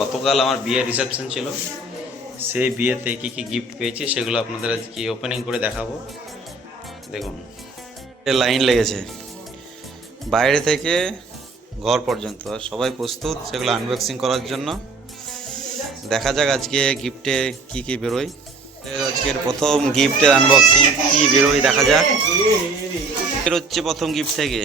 গতকাল আমার বিয়ের রিসেপশন ছিল। সেই বিয়েতে কি কি গিফট পেয়েছি সেগুলো আপনাদের আজকে ওপেনিং করে দেখাবো। দেখুন লাইন লেগেছে। বাইরে থেকে ঘর পর্যন্ত আর সবাই প্রস্তুত সেগুলো আনবক্সিং করার জন্য। দেখা যাক আজকে গিফটে কি কি বেরোয়। আজকের প্রথম গিফটের আনবক্সিং কি বেরোয় দেখা যাক। বেরোচ্ছে প্রথম গিফট থেকে।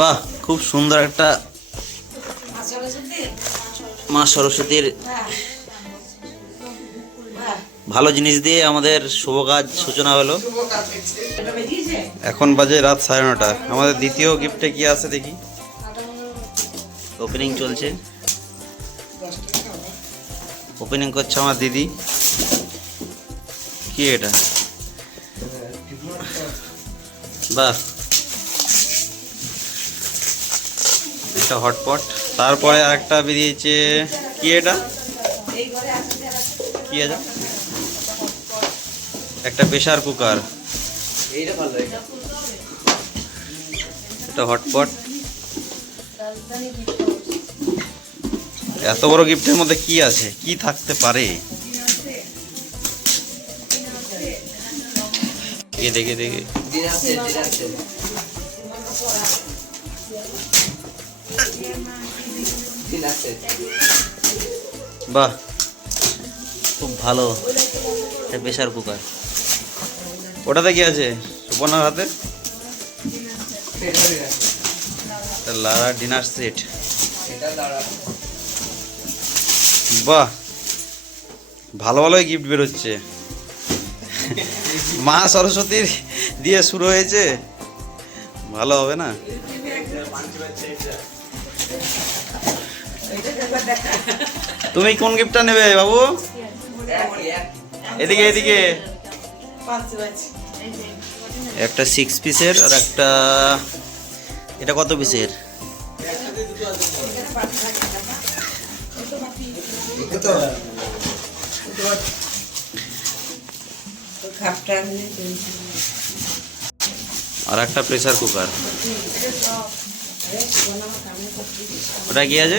বাহ, খুব সুন্দর একটা মা সরস্বতীর ভালো জিনিস দিয়ে আমাদের শুভ কাজ সূচনা হলো। এখন বাজে রাত সাড়ে নটা। আমাদের দ্বিতীয় গিফটে কি আছে দেখি? ওপেনিং চলছে। ওপেনিং করছে আমার দিদি। কি এটা? বাহ একটা হটপট। তারপরে আরেকটা বেরিয়েছে কি এটা? কি আছে একটা প্রেশার কুকার। এটা হটপট। এত বড় গিফটের মধ্যে কি আছে? কি থাকতে পারে? দেখে দেখে বাহ খুব ভালো। Pressure cooker. ওটাতে কি আছে? সুপর্ণার হাতে? Larah dinner set. বাহ ভালো ভালোই গিফট বেরোচ্ছে। মা সরস্বতীর দিয়ে শুরু হয়েছে। ভালো হবে না? তুমি কোন গিফটটা নেবে বাবু? এদিকে এদিকে। একটা সিক্স পিসের আর একটা, এটা কত পিসের আর একটা প্রেসার কুকার ওটা কি আছে?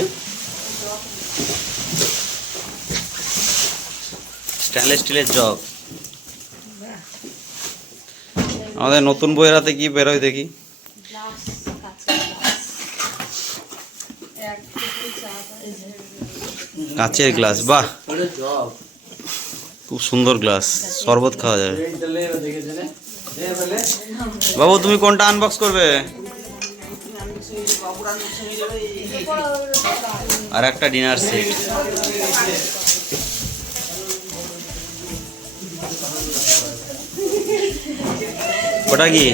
স্টেনলেস স্টিলের জগ। আমাদের নতুন বইয়ের হাতে কি বেরোয় দেখি? কাঁচের গ্লাস, বাহ। খুব সুন্দর গ্লাস, শরবত খাওয়া যাবে বাবু, তুমি কোনটা আনবক্স করবে? আর একটা ডিনার সেট ওটা কি?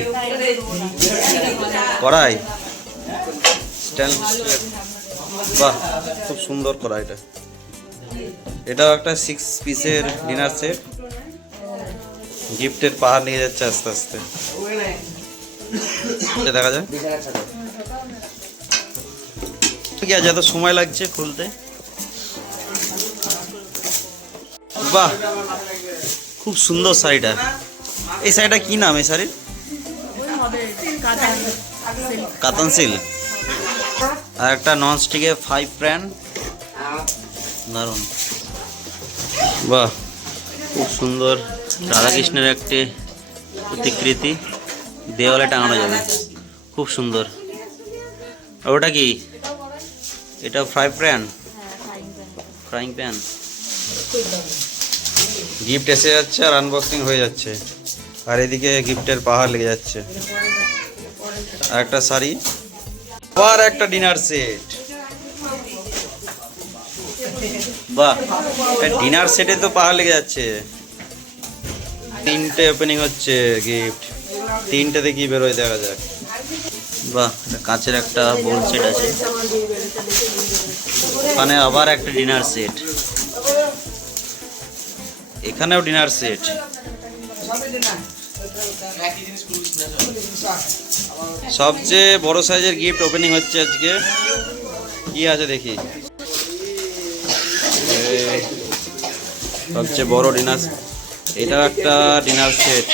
কড়াই? বাহ, খুব সুন্দর কড়াইটা এটাও একটা সিক্স পিসের ডিনার সেট গিফটের পাহাড় নিয়ে যাচ্ছে আস্তে আস্তে। দেখা যায় কি আছে এত সময় লাগছে খুলতে। বাহ, খুব সুন্দর শাড়িটা। এই শাড়িটা কি নাম এই শাড়ির? কাতান আর একটা নন স্টিকে ফাইভ প্যান দারুণ। বাহ, খুব সুন্দর। রাধাকৃষ্ণের একটি প্রতিকৃতি। দেওয়ালে টাঙানো যাবে। খুব সুন্দর। আর ওটা কি? এটা fry pan frying pan gift এসে যাচ্ছে আর আনবক্সিং হয়ে যাচ্ছে। আর এদিকে গিফটের পাহাড় লেগে যাচ্ছে। আর একটা শাড়ি। আবার একটা ডিনার সেট বাহ ডিনার সেটে তো পাহাড় লেগে যাচ্ছে। তিনটে ওপেনিং হচ্ছে গিফট তিনটেতে কি বেরোয় দেখা যাক। বাহ কাঁচের একটা বোল সেট আছে। ওখানে আবার একটা ডিনার সেট এখানেও ডিনার সেট সবচেয়ে বড় সাইজের গিফট ওপেনিং হচ্ছে আজকে। কি আছে দেখি? সবচেয়ে বড় ডিনার এটা একটা ডিনার সেট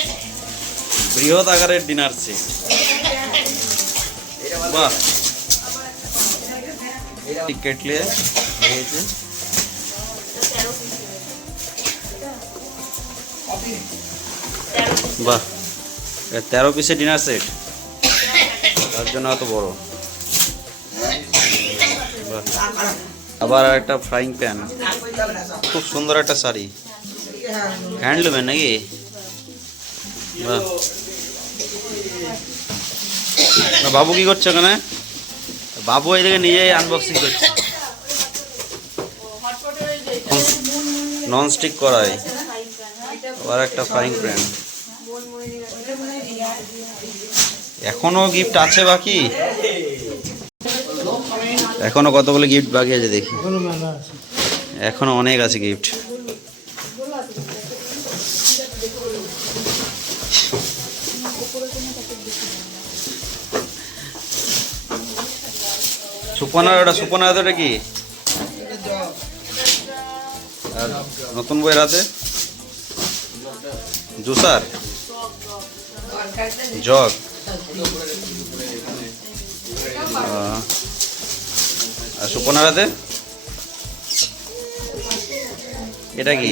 বৃহৎ আকারের ডিনার সেট বাহ কেটলে হয়েছে বাহ এটা তেরো পিসের ডিনার সেট তার জন্য অত বড় বাহ। আবার একটা ফ্রাইং প্যান খুব সুন্দর একটা শাড়ি হ্যান্ডলুমের নাকি বাহ না, বাবু কি করছে ওখানে? বাবু এদিকে নিজেই আনবক্সিং করছে। নন স্টিক করাই। আবার একটা ফ্রাইং প্যান এখনও গিফট আছে বাকি? এখনও কতগুলো গিফট বাকি আছে দেখি। এখনও অনেক আছে গিফট সুপনার ওটা সুপনার ওটা কি? আর নতুন বইয়ের হাতে জুসার? জগ? আর সুপনার হাতে এটা কি?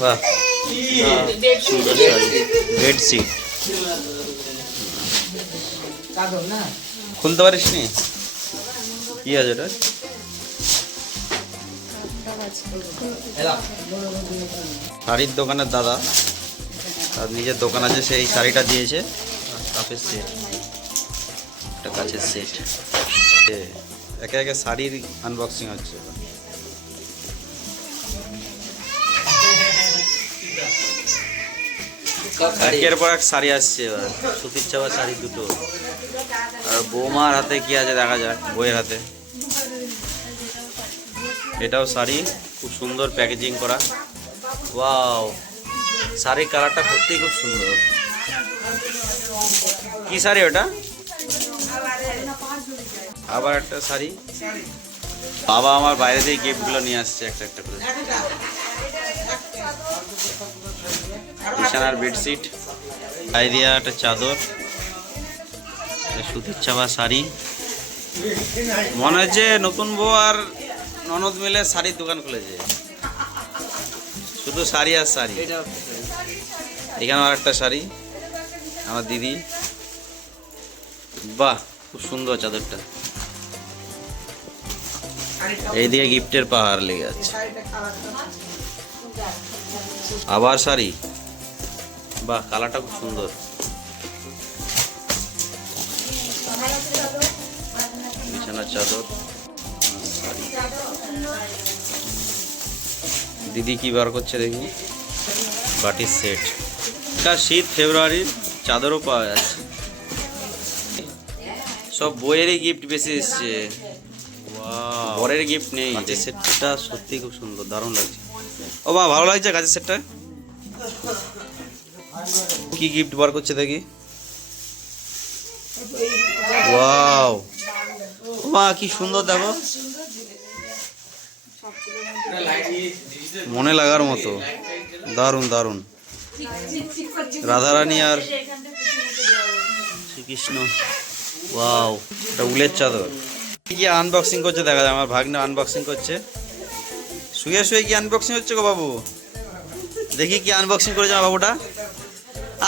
বাহ। বেডশিট খুলতে পারিস নি কি আছে এটা? শাড়ির দোকানের দাদা। তার নিজের দোকান আছে সেই শাড়িটা দিয়েছে। কাপের সেট একটা কাছের সেট একে একে শাড়ির আনবক্সিং হচ্ছে। একের পর এক শাড়ি আসছে এবার। সুতির চাপা শাড়ি দুটো। আর বৌমার হাতে কি আছে দেখা যাক বইয়ের হাতে। এটাও শাড়ি, খুব সুন্দর প্যাকেজিং করা। ওয়াও, শাড়ির কালারটা সত্যিই খুব সুন্দর। কি শাড়ি ওটা? আবার একটা শাড়ি। বাবা আমার বাইরে থেকে গিফটগুলো নিয়ে আসছে, একটা একটা করে। বিছানার বেডশিট আইডিয়া একটা চাদর সুতির চাপা শাড়ি। মনে হচ্ছে নতুন বউ আর ননদ মিলে শাড়ির দোকান খুলেছে। শুধু শাড়ি আর শাড়ি। এখানে আর একটা শাড়ি, আমার দিদি। বাহ, খুব সুন্দর চাদরটা। এইদিকে গিফটের পাহাড় লেগে আছে। আবার শাড়ি। বাহ কালারটা খুব সুন্দর। বিছানার চাদর। দিদি কি বার করছে দেখি? বাটির সেট। এটা শীত ফেব্রুয়ারির চাদরও পাওয়া যাচ্ছে। সব বইয়েরই গিফট বেশি এসছে। বরের গিফট নেই। কাঁচের সেটটা সত্যি খুব সুন্দর দারুণ লাগছে। ও মা ভালো লাগছে কাঁচের সেটটা? কি গিফট বার করছে দেখি? ওয়াও মা, কি সুন্দর দেখো। মনে লাগার মতো। দারুণ দারুণ। রাধারানী আর শ্রীকৃষ্ণ। ওয়াও এটা উলের চাদর। কি আনবক্সিং করছে দেখা যায়, আমার ভাগ্নে আনবক্সিং করছে। শুয়ে শুয়ে কি আনবক্সিং হচ্ছে গো বাবু? দেখি কি আনবক্সিং করেছে আমার বাবুটা।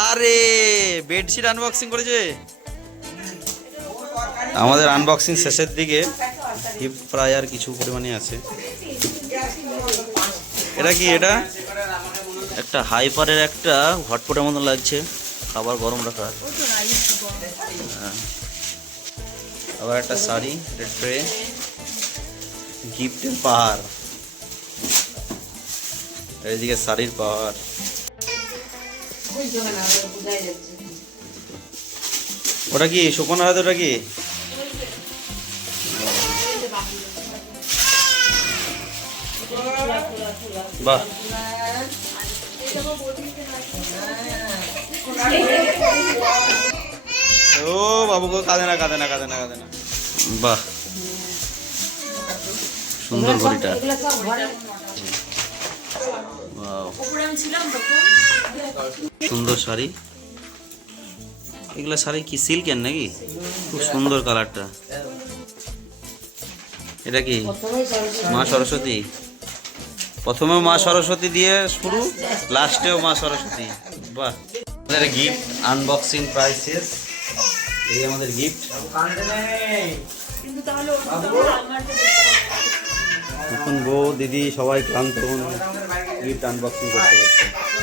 আরে বেডশিট আনবক্সিং করেছে? আমাদের আনবক্সিং শেষের দিকে গিফট প্রায় আর কিছু পরিমাণে আছে। এটা কি এটা? একটা হাইপারের একটা হটপটের মতো লাগছে খাবার গরম রাখার হ্যাঁ। আবার একটা শাড়ি একটা ট্রে গিফটের পাহাড়। এইদিকে শাড়ির পাহাড়। ওটা কি সুপনার হাতে ওটা কি? বাহ। ও বাবু গো, কাঁদে না কাঁদে না কাঁদে না কাঁদে না। বাহ। সুন্দর ঘড়িটা। সুন্দর শাড়ি। এগুলা শাড়ি কি সিল্কের নাকি? খুব সুন্দর কালারটা। এটা কি মা সরস্বতী? প্রথমে মা সরস্বতী দিয়ে শুরু, লাস্টেও মা সরস্বতী। বাহ। আমাদের গিফট আনবক্সিং প্রাইস এই আমাদের গিফট এখন বউ, দিদি, সবাই ক্লান্ত। গিফট আনবক্সিং করতে পারছে